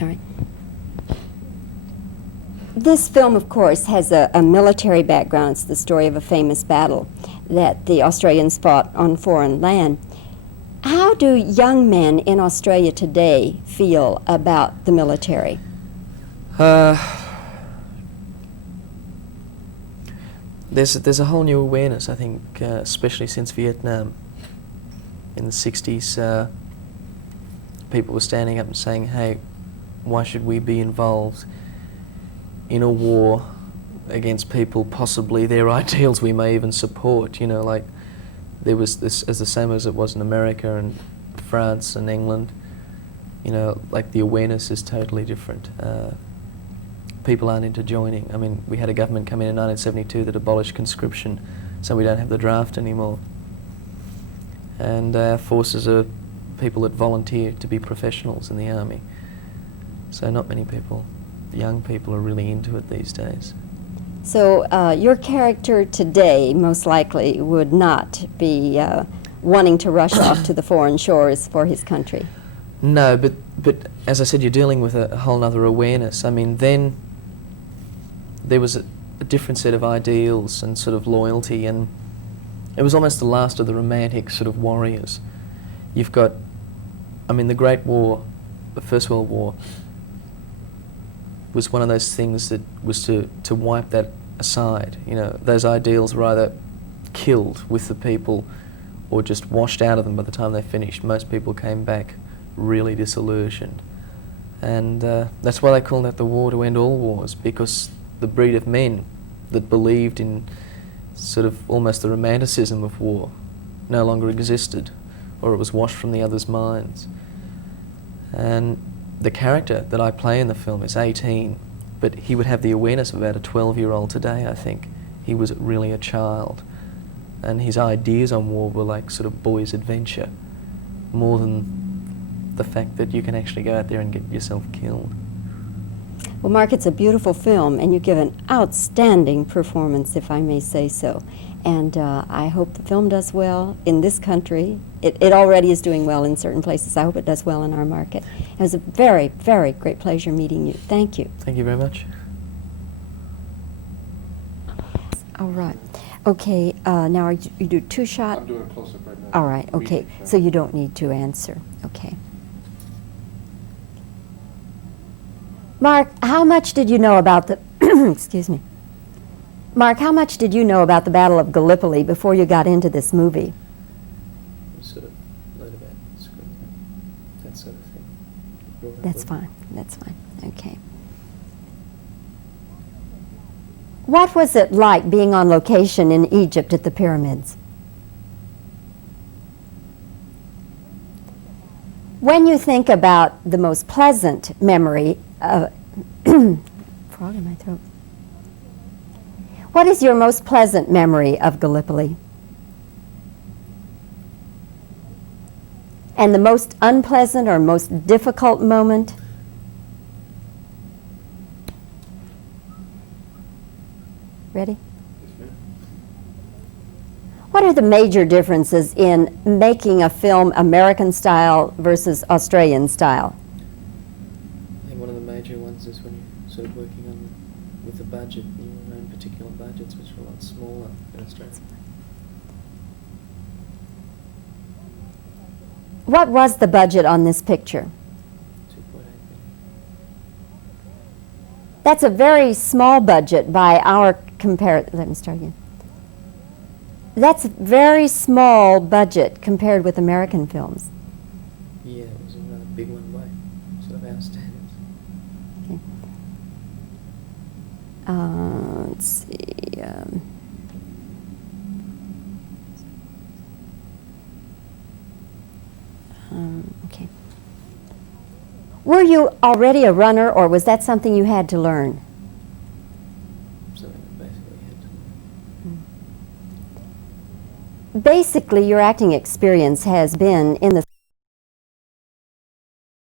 All right. This film, of course, has a military background. It's the story of a famous battle that the Australians fought on foreign land. How do young men in Australia today feel about the military? There's a whole new awareness, I think, especially since Vietnam. In the 60s, people were standing up and saying, hey, why should we be involved in a war against people, possibly their ideals we may even support? You know, like, there was this, as the same as it was in America and France and England, you know, like the awareness is totally different. People aren't into joining. I mean, we had a government come in 1972 that abolished conscription, so we don't have the draft anymore. And our forces are people that volunteer to be professionals in the army. So not many people, young people, are really into it these days. So your character today most likely would not be wanting to rush off to the foreign shores for his country. No, but as I said, you're dealing with a whole other awareness. I mean, then there was a different set of ideals and sort of loyalty, and it was almost the last of the romantic sort of warriors. You've got, I mean, the Great War, the First World War, was one of those things that was to wipe that aside. You know, those ideals were either killed with the people or just washed out of them by the time they finished. Most people came back really disillusioned. And that's why they called that the war to end all wars, because the breed of men that believed in sort of almost the romanticism of war no longer existed, or it was washed from the others' minds. And the character that I play in the film is 18, but he would have the awareness of about a 12-year-old today, I think. He was really a child, and his ideas on war were like sort of boy's adventure, more than the fact that you can actually go out there and get yourself killed. Well, Mark, it's a beautiful film, and you give an outstanding performance, if I may say so. And I hope the film does well in this country. It already is doing well in certain places. I hope it does well in our market. It was a very, very great pleasure meeting you. Thank you. Thank you very much. All right. Okay, now are you do two shot? I'm doing a close-up right now. All right, okay. So you don't need to answer. Okay. Mark, how much did you know about the, excuse me. Mark, how much did you know about the Battle of Gallipoli before you got into this movie? Sort of learn about script, that sort of thing. That's fine, that's fine, okay. What was it like being on location in Egypt at the pyramids? When you think about the most pleasant memory of, frog in my throat. What is your most pleasant memory of Gallipoli? And the most unpleasant or most difficult moment? Ready? Yes, ma'am. What are the major differences in making a film American style versus Australian style? I think one of the major ones is when you're sort of working on with the budget, your own particular budgets, which are a lot smaller in Australia. What was the budget on this picture? 2.8 million. That's a very small budget by our let me start again. That's a very small budget compared with American films. Yeah, it was another big one by sort of our standards. Okay. Let's see. Okay. Were you already a runner, or was that something you had to learn? Something that basically had to learn. Basically, your acting experience has been in the